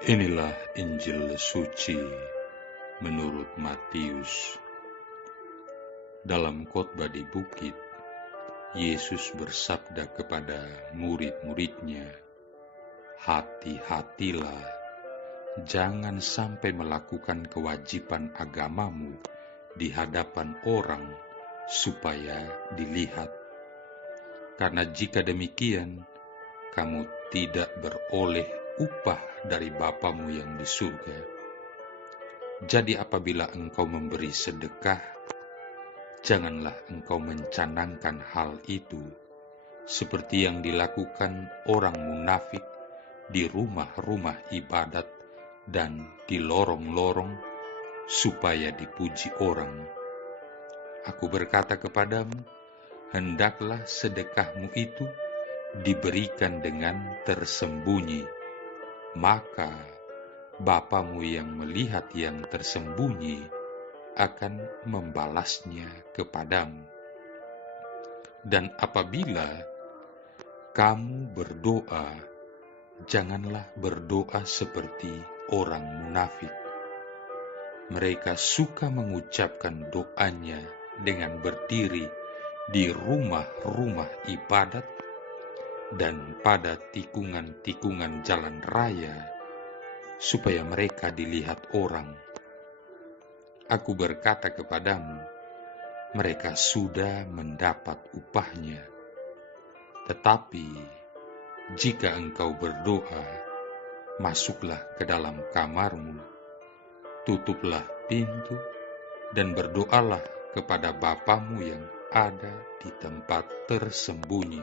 Inilah Injil suci menurut Matius. Dalam khotbah di bukit, Yesus bersabda kepada murid-muridnya, "Hati-hatilah, jangan sampai melakukan kewajiban agamamu di hadapan orang supaya dilihat. Karena jika demikian, kamu tidak beroleh upah dari Bapamu yang di surga. Jadi apabila engkau memberi sedekah, janganlah engkau mencanangkan hal itu seperti yang dilakukan orang munafik di rumah-rumah ibadat dan di lorong-lorong supaya dipuji orang. Aku berkata kepadamu, hendaklah sedekahmu itu diberikan dengan tersembunyi, maka Bapamu yang melihat yang tersembunyi akan membalasnya kepadamu. Dan apabila kamu berdoa, janganlah berdoa seperti orang munafik. Mereka suka mengucapkan doanya dengan berdiri di rumah-rumah ibadat dan pada tikungan-tikungan jalan raya, supaya mereka dilihat orang. Aku berkata kepadamu, mereka sudah mendapat upahnya. Tetapi jika engkau berdoa, masuklah ke dalam kamarmu, tutuplah pintu, dan berdoalah kepada Bapamu yang ada di tempat tersembunyi.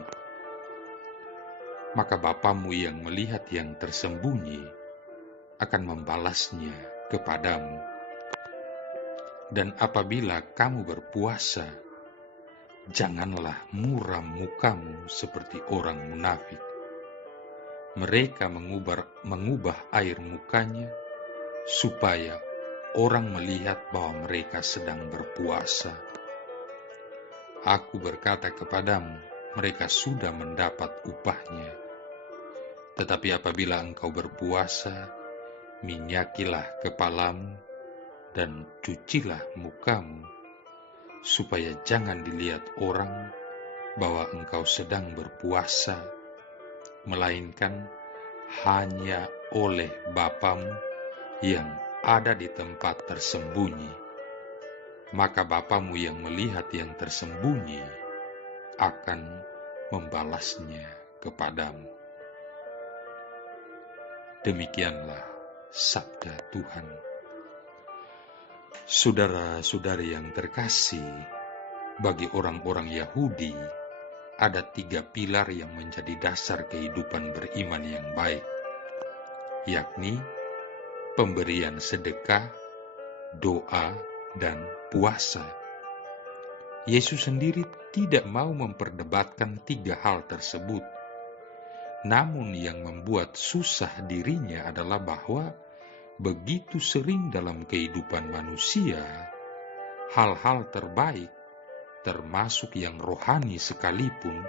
Maka Bapamu yang melihat yang tersembunyi akan membalasnya kepadamu. Dan apabila kamu berpuasa, janganlah muram mukamu seperti orang munafik. Mereka mengubah air mukanya supaya orang melihat bahwa mereka sedang berpuasa. Aku berkata kepadamu, mereka sudah mendapat upahnya. Tetapi apabila engkau berpuasa, minyakilah kepalamu dan cucilah mukamu, supaya jangan dilihat orang bahwa engkau sedang berpuasa, melainkan hanya oleh Bapamu yang ada di tempat tersembunyi. Maka Bapamu yang melihat yang tersembunyi akan membalasnya kepadamu." Demikianlah sabda Tuhan. Saudara-saudari yang terkasih, bagi orang-orang Yahudi ada 3 pilar yang menjadi dasar kehidupan beriman yang baik, yakni pemberian sedekah, doa, dan puasa. Yesus sendiri tidak mau memperdebatkan 3 hal tersebut. Namun yang membuat susah dirinya adalah bahwa begitu sering dalam kehidupan manusia, hal-hal terbaik, termasuk yang rohani sekalipun,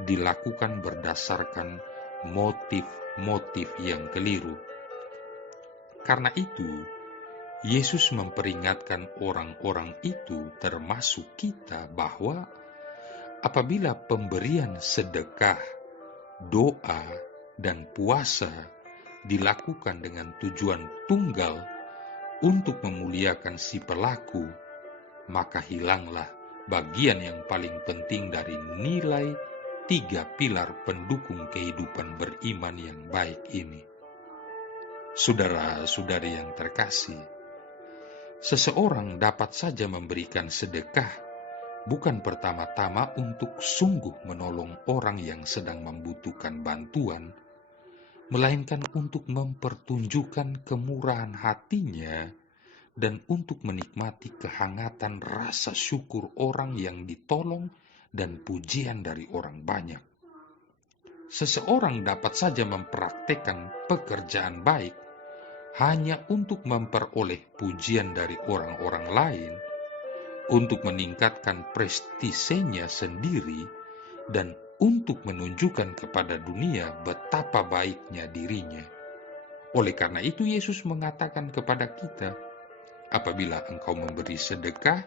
dilakukan berdasarkan motif-motif yang keliru. Karena itu, Yesus memperingatkan orang-orang itu, termasuk kita, bahwa apabila pemberian sedekah, doa, dan puasa dilakukan dengan tujuan tunggal untuk memuliakan si pelaku, maka hilanglah bagian yang paling penting dari nilai 3 pilar pendukung kehidupan beriman yang baik ini. Saudara-saudari yang terkasih, seseorang dapat saja memberikan sedekah bukan pertama-tama untuk sungguh menolong orang yang sedang membutuhkan bantuan, melainkan untuk mempertunjukkan kemurahan hatinya dan untuk menikmati kehangatan rasa syukur orang yang ditolong dan pujian dari orang banyak. Seseorang dapat saja mempraktekkan pekerjaan baik hanya untuk memperoleh pujian dari orang-orang lain, untuk meningkatkan prestisenya sendiri, dan untuk menunjukkan kepada dunia betapa baiknya dirinya. Oleh karena itu Yesus mengatakan kepada kita, apabila engkau memberi sedekah,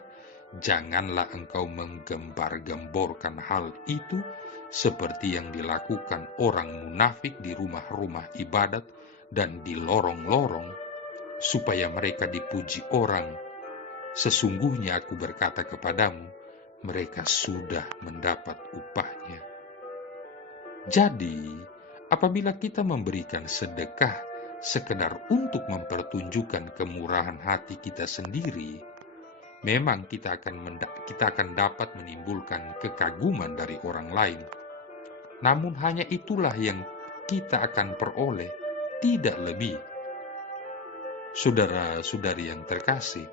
janganlah engkau menggembar-gemborkan hal itu seperti yang dilakukan orang munafik di rumah-rumah ibadat dan di lorong-lorong, supaya mereka dipuji orang. Sesungguhnya aku berkata kepadamu, mereka sudah mendapat upahnya. Jadi, apabila kita memberikan sedekah sekedar untuk mempertunjukkan kemurahan hati kita sendiri, memang kita akan dapat menimbulkan kekaguman dari orang lain. Namun hanya itulah yang kita akan peroleh, tidak lebih. Saudara-saudari yang terkasih,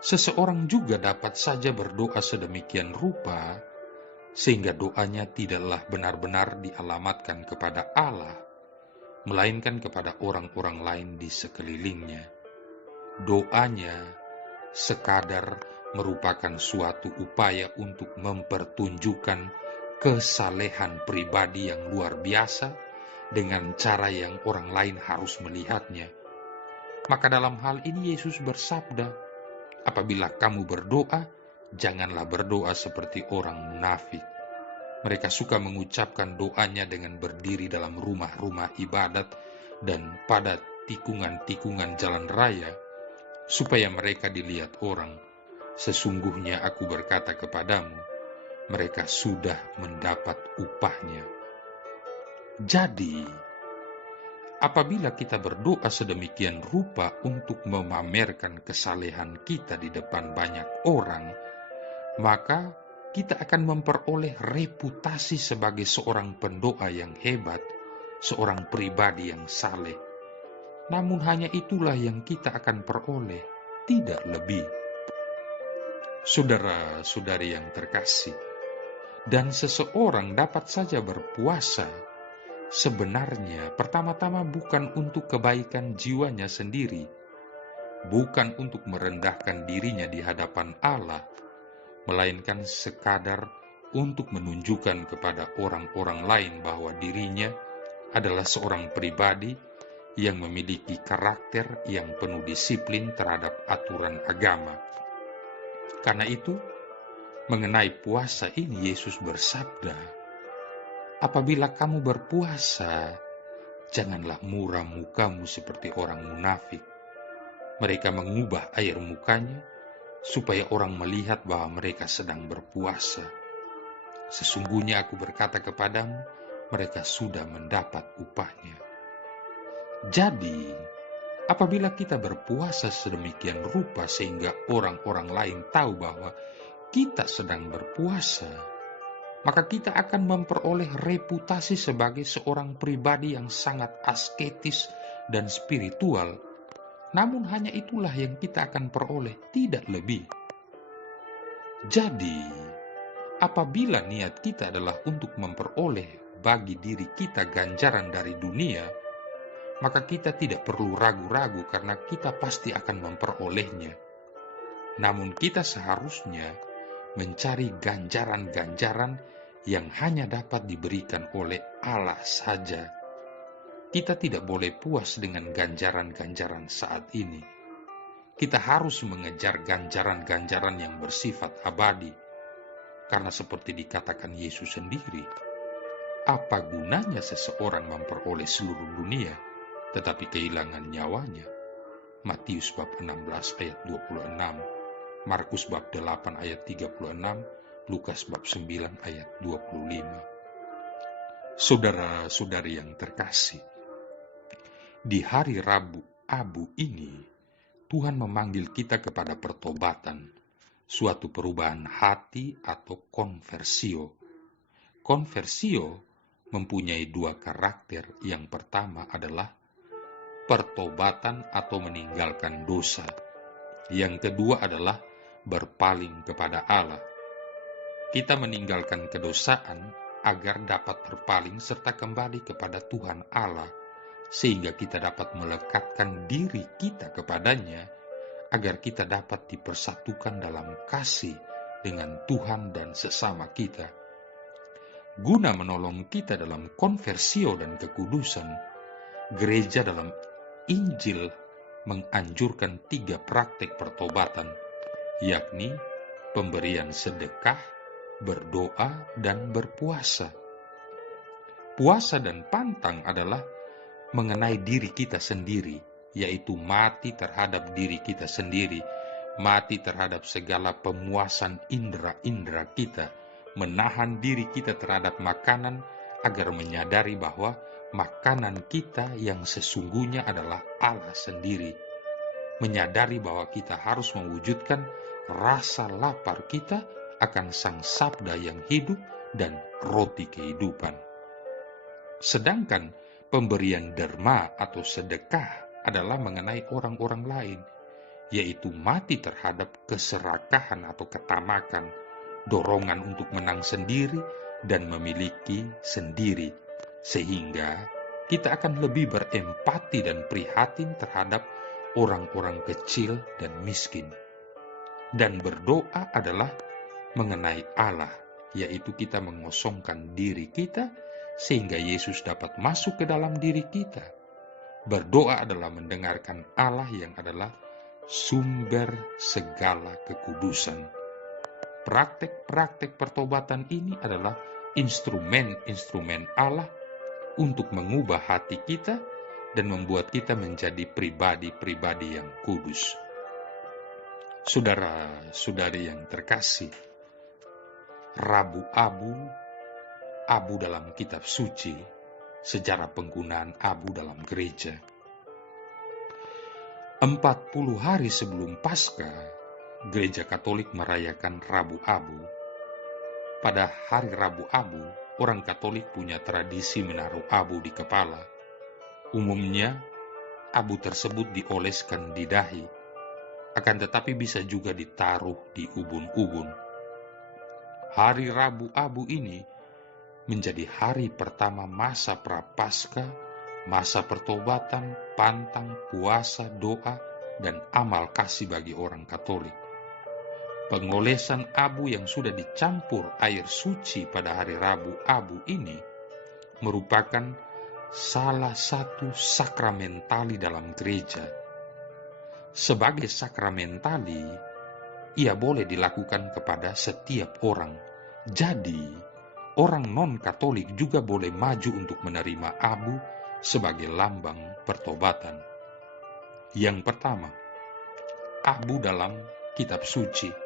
seseorang juga dapat saja berdoa sedemikian rupa, sehingga doanya tidaklah benar-benar dialamatkan kepada Allah, melainkan kepada orang-orang lain di sekelilingnya. Doanya sekadar merupakan suatu upaya untuk mempertunjukkan kesalehan pribadi yang luar biasa dengan cara yang orang lain harus melihatnya. Maka dalam hal ini Yesus bersabda, apabila kamu berdoa, janganlah berdoa seperti orang munafik. Mereka suka mengucapkan doanya dengan berdiri dalam rumah-rumah ibadat dan pada tikungan-tikungan jalan raya, supaya mereka dilihat orang. Sesungguhnya aku berkata kepadamu, mereka sudah mendapat upahnya. Jadi, apabila kita berdoa sedemikian rupa untuk memamerkan kesalehan kita di depan banyak orang, maka kita akan memperoleh reputasi sebagai seorang pendoa yang hebat, seorang pribadi yang saleh. Namun hanya itulah yang kita akan peroleh, tidak lebih. Saudara-saudari yang terkasih, dan seseorang dapat saja berpuasa, sebenarnya pertama-tama bukan untuk kebaikan jiwanya sendiri, bukan untuk merendahkan dirinya di hadapan Allah, melainkan sekadar untuk menunjukkan kepada orang-orang lain bahwa dirinya adalah seorang pribadi yang memiliki karakter yang penuh disiplin terhadap aturan agama. Karena itu, mengenai puasa ini Yesus bersabda, apabila kamu berpuasa, janganlah muram mukamu seperti orang munafik. Mereka mengubah air mukanya supaya orang melihat bahwa mereka sedang berpuasa. Sesungguhnya aku berkata kepadamu, mereka sudah mendapat upahnya. Jadi, apabila kita berpuasa sedemikian rupa sehingga orang-orang lain tahu bahwa kita sedang berpuasa, maka kita akan memperoleh reputasi sebagai seorang pribadi yang sangat asketis dan spiritual. Namun hanya itulah yang kita akan peroleh, tidak lebih. Jadi, apabila niat kita adalah untuk memperoleh bagi diri kita ganjaran dari dunia, maka kita tidak perlu ragu-ragu karena kita pasti akan memperolehnya. Namun kita seharusnya mencari ganjaran-ganjaran yang hanya dapat diberikan oleh Allah saja. Kita tidak boleh puas dengan ganjaran-ganjaran saat ini. Kita harus mengejar ganjaran-ganjaran yang bersifat abadi. Karena seperti dikatakan Yesus sendiri, apa gunanya seseorang memperoleh seluruh dunia, tetapi kehilangan nyawanya? Matius bab 16 ayat 26, Markus bab 8 ayat 36, Lukas bab 9 ayat 25. Saudara-saudari yang terkasih, di hari Rabu Abu ini, Tuhan memanggil kita kepada pertobatan, suatu perubahan hati atau konversio. Konversio mempunyai dua karakter. Yang pertama adalah pertobatan atau meninggalkan dosa. Yang kedua adalah berpaling kepada Allah. Kita meninggalkan kedosaan agar dapat berpaling serta kembali kepada Tuhan Allah, sehingga kita dapat melekatkan diri kita kepadanya, agar kita dapat dipersatukan dalam kasih dengan Tuhan dan sesama kita. Guna menolong kita dalam konversio dan kekudusan, Gereja dalam Injil menganjurkan 3 praktek pertobatan, yakni pemberian sedekah, berdoa, dan berpuasa. Puasa dan pantang adalah mengenai diri kita sendiri, yaitu mati terhadap diri kita sendiri, mati terhadap segala pemuasan indera-indera kita, menahan diri kita terhadap makanan agar menyadari bahwa makanan kita yang sesungguhnya adalah Allah sendiri, menyadari bahwa kita harus mewujudkan rasa lapar kita akan Sang Sabda yang hidup dan roti kehidupan. Sedangkan pemberian derma atau sedekah adalah mengenai orang-orang lain, yaitu mati terhadap keserakahan atau ketamakan, dorongan untuk menang sendiri dan memiliki sendiri, sehingga kita akan lebih berempati dan prihatin terhadap orang-orang kecil dan miskin. Dan berdoa adalah mengenai Allah, yaitu kita mengosongkan diri kita sehingga Yesus dapat masuk ke dalam diri kita. Berdoa adalah mendengarkan Allah yang adalah sumber segala kekudusan. Praktek-praktek pertobatan ini adalah instrumen-instrumen Allah untuk mengubah hati kita dan membuat kita menjadi pribadi-pribadi yang kudus. Saudara-saudari yang terkasih, Rabu abu dalam kitab suci, sejarah penggunaan abu dalam gereja. 40 hari sebelum Paskah, Gereja Katolik merayakan Rabu Abu. Pada hari Rabu Abu, orang Katolik punya tradisi menaruh abu di kepala. Umumnya, abu tersebut dioleskan di dahi, akan tetapi bisa juga ditaruh di ubun-ubun. Hari Rabu Abu ini menjadi hari pertama masa Prapaskah, masa pertobatan, pantang, puasa, doa, dan amal kasih bagi orang Katolik. Pengolesan abu yang sudah dicampur air suci pada hari Rabu Abu ini merupakan salah satu sakramentali dalam gereja. Sebagai sakramentali, ia boleh dilakukan kepada setiap orang. Jadi, orang non-Katolik juga boleh maju untuk menerima abu sebagai lambang pertobatan. Yang pertama, abu dalam kitab suci.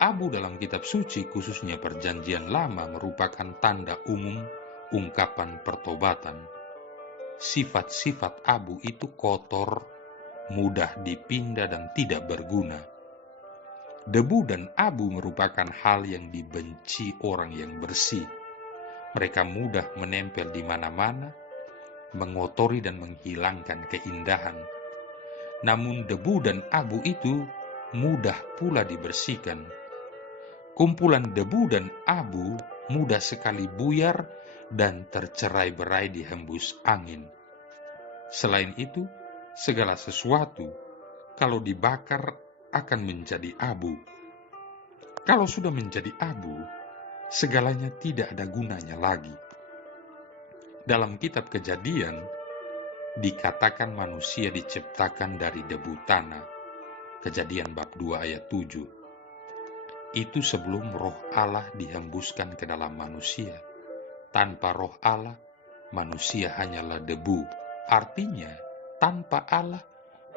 Abu dalam kitab suci, khususnya Perjanjian Lama, merupakan tanda umum ungkapan pertobatan. Sifat-sifat abu itu kotor, mudah dipindah dan tidak berguna. Debu dan abu merupakan hal yang dibenci orang yang bersih. Mereka mudah menempel di mana-mana, mengotori dan menghilangkan keindahan. Namun debu dan abu itu mudah pula dibersihkan. Kumpulan debu dan abu mudah sekali buyar dan tercerai-berai dihembus angin. Selain itu, segala sesuatu kalau dibakar akan menjadi abu. Kalau sudah menjadi abu, segalanya tidak ada gunanya lagi. Dalam kitab Kejadian, dikatakan manusia diciptakan dari debu tanah. Kejadian bab 2 ayat 7. Itu sebelum roh Allah dihembuskan ke dalam manusia. Tanpa roh Allah, manusia hanyalah debu. Artinya, tanpa Allah,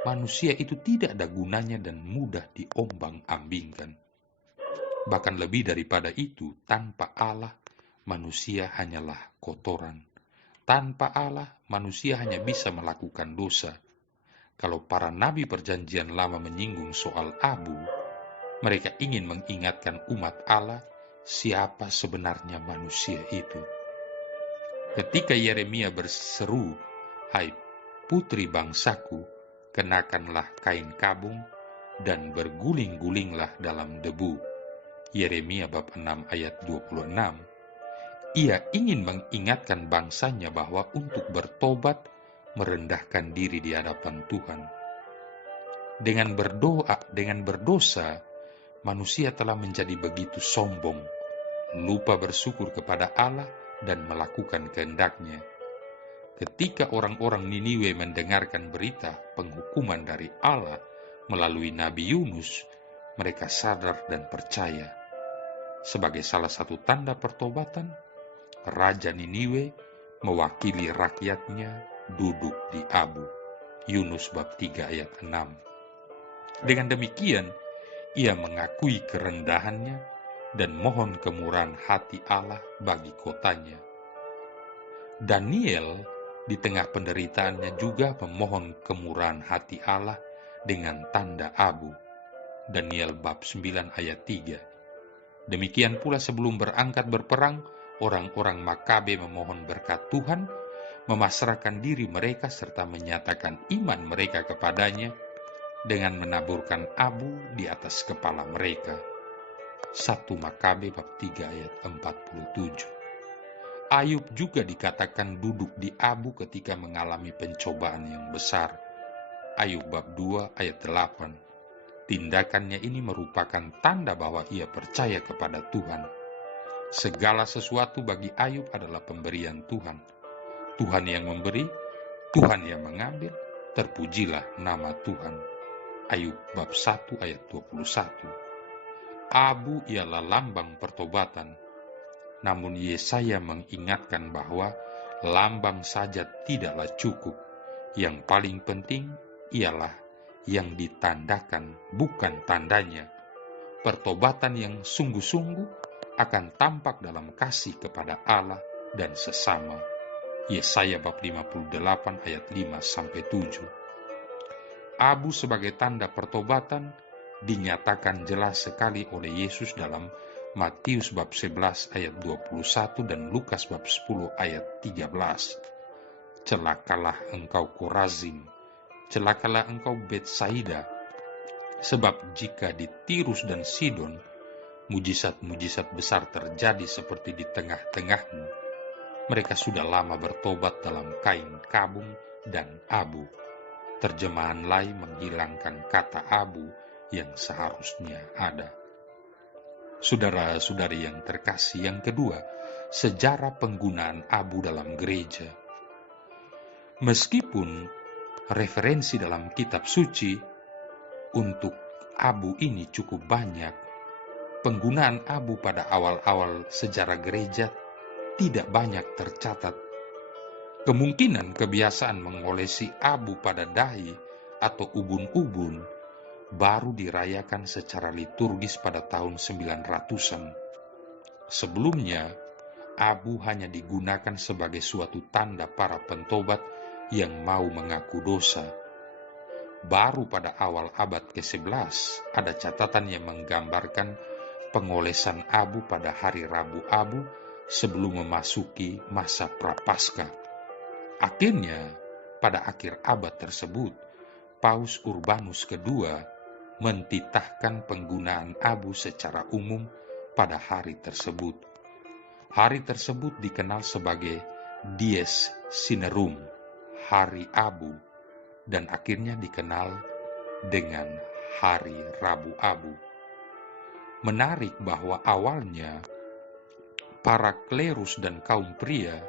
manusia itu tidak ada gunanya dan mudah diombang-ambingkan. Bahkan lebih daripada itu, tanpa Allah, manusia hanyalah kotoran. Tanpa Allah, manusia hanya bisa melakukan dosa. Kalau para nabi Perjanjian Lama menyinggung soal abu, mereka ingin mengingatkan umat Allah siapa sebenarnya manusia itu. Ketika Yeremia berseru, "Hai putri bangsaku, kenakanlah kain kabung dan berguling-gulinglah dalam debu." Yeremia bab 6 ayat 26. Ia ingin mengingatkan bangsanya bahwa untuk bertobat, merendahkan diri di hadapan Tuhan. Dengan berdosa, manusia telah menjadi begitu sombong, lupa bersyukur kepada Allah dan melakukan kehendaknya. Ketika orang-orang Niniwe mendengarkan berita penghukuman dari Allah melalui Nabi Yunus, mereka sadar dan percaya. Sebagai salah satu tanda pertobatan, Raja Niniwe mewakili rakyatnya duduk di abu. Yunus bab 3 ayat 6. Dengan demikian, ia mengakui kerendahannya dan mohon kemurahan hati Allah bagi kotanya. Daniel di tengah penderitaannya juga memohon kemurahan hati Allah dengan tanda abu. Daniel bab 9 ayat 3. Demikian pula sebelum berangkat berperang, orang-orang Makabe memohon berkat Tuhan, memasrahkan diri mereka serta menyatakan iman mereka kepadanya dengan menaburkan abu di atas kepala mereka. 1 Makabe bab 3 ayat 47. Ayub juga dikatakan duduk di abu ketika mengalami pencobaan yang besar. Ayub bab 2 ayat 8. Tindakannya ini merupakan tanda bahwa ia percaya kepada Tuhan. Segala sesuatu bagi Ayub adalah pemberian Tuhan. Tuhan yang memberi, Tuhan yang mengambil, terpujilah nama Tuhan. Ayub bab 1 ayat 21. Abu ialah lambang pertobatan. Namun Yesaya mengingatkan bahwa lambang saja tidaklah cukup. Yang paling penting ialah yang ditandakan, bukan tandanya. Pertobatan yang sungguh-sungguh akan tampak dalam kasih kepada Allah dan sesama. Yesaya bab 58 ayat 5-7. Abu sebagai tanda pertobatan dinyatakan jelas sekali oleh Yesus dalam Matius bab 11 ayat 21 dan Lukas bab 10 ayat 13. Celakalah engkau Korazim, celakalah engkau Betsaida, sebab jika di Tirus dan Sidon mujizat-mujizat besar terjadi seperti di tengah-tengahmu, mereka sudah lama bertobat dalam kain kabung dan abu. Terjemahan lain menghilangkan kata abu yang seharusnya ada. Saudara-saudari yang terkasih, yang kedua, sejarah penggunaan abu dalam gereja. Meskipun referensi dalam kitab suci untuk abu ini cukup banyak, penggunaan abu pada awal-awal sejarah gereja tidak banyak tercatat. Kemungkinan kebiasaan mengolesi abu pada dahi atau ubun-ubun baru dirayakan secara liturgis pada tahun 900-an. Sebelumnya, abu hanya digunakan sebagai suatu tanda para pentobat yang mau mengaku dosa. Baru pada awal abad ke-11 ada catatan yang menggambarkan pengolesan abu pada hari Rabu Abu sebelum memasuki masa Prapaskah. Akhirnya, pada akhir abad tersebut, Paus Urbanus II mentitahkan penggunaan abu secara umum pada hari tersebut. Hari tersebut dikenal sebagai Dies Cinerum, Hari Abu, dan akhirnya dikenal dengan Hari Rabu Abu. Menarik bahwa awalnya para klerus dan kaum pria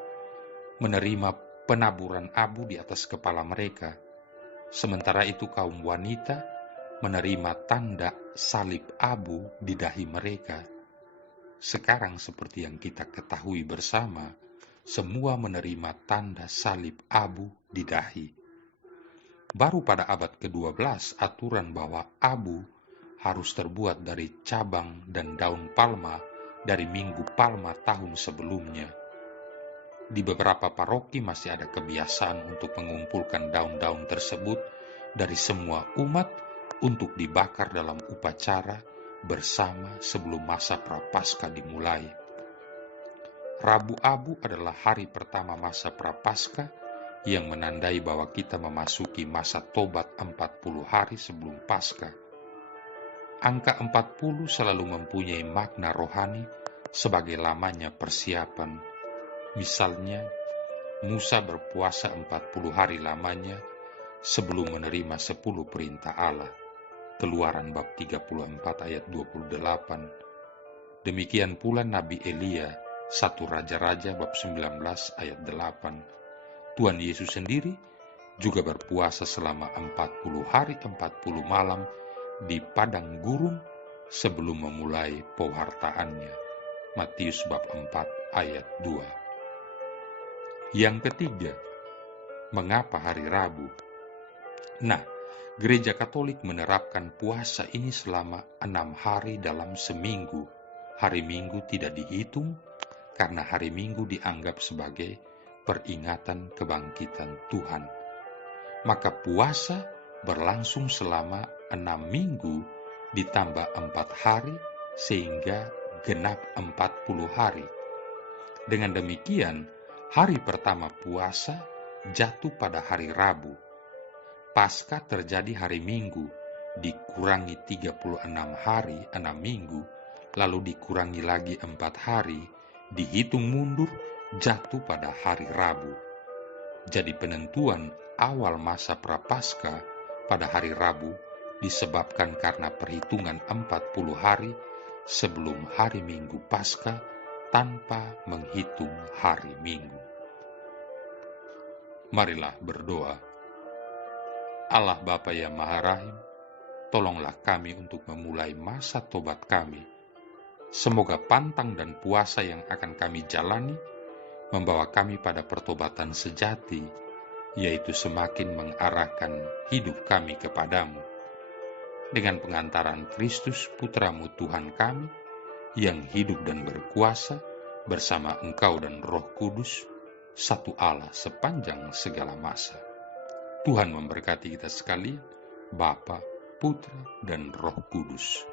menerima penaburan abu di atas kepala mereka, sementara itu kaum wanita menerima tanda salib abu di dahi mereka. Sekarang seperti yang kita ketahui bersama, semua menerima tanda salib abu di dahi. Baru pada abad ke-12 aturan bahwa abu harus terbuat dari cabang dan daun palma dari Minggu Palma tahun sebelumnya. Di beberapa paroki masih ada kebiasaan untuk mengumpulkan daun-daun tersebut dari semua umat untuk dibakar dalam upacara bersama sebelum masa Prapaskah dimulai. Rabu Abu adalah hari pertama masa Prapaskah yang menandai bahwa kita memasuki masa tobat 40 hari sebelum Paskah. Angka 40 selalu mempunyai makna rohani sebagai lamanya persiapan. Misalnya, Musa berpuasa 40 hari lamanya sebelum menerima 10 perintah Allah. Keluaran bab 34 ayat 28. Demikian pula Nabi Elia, 1 Raja-Raja bab 19 ayat 8. Tuhan Yesus sendiri juga berpuasa selama 40 hari 40 malam di padang gurun sebelum memulai pewartaannya. Matius bab 4 ayat 2. Yang ketiga, mengapa hari Rabu? Nah, Gereja Katolik menerapkan puasa ini selama 6 hari dalam seminggu. Hari Minggu tidak dihitung karena hari Minggu dianggap sebagai peringatan kebangkitan Tuhan. Maka puasa berlangsung selama 6 minggu ditambah 4 hari sehingga genap 40 hari. Dengan demikian, hari pertama puasa jatuh pada hari Rabu. Paskah terjadi hari Minggu, dikurangi 36 hari 6 minggu, lalu dikurangi lagi 4 hari, dihitung mundur, jatuh pada hari Rabu. Jadi penentuan awal masa Prapaskah pada hari Rabu disebabkan karena perhitungan 40 hari sebelum hari Minggu Paskah tanpa menghitung hari Minggu. Marilah berdoa. Allah Bapa yang Maha Rahim, tolonglah kami untuk memulai masa tobat kami. Semoga pantang dan puasa yang akan kami jalani membawa kami pada pertobatan sejati, yaitu semakin mengarahkan hidup kami kepadamu. Dengan pengantaran Kristus Putramu Tuhan kami, yang hidup dan berkuasa bersama Engkau dan Roh Kudus, satu Allah sepanjang segala masa. Tuhan memberkati kita sekalian, Bapa, Putra, dan Roh Kudus.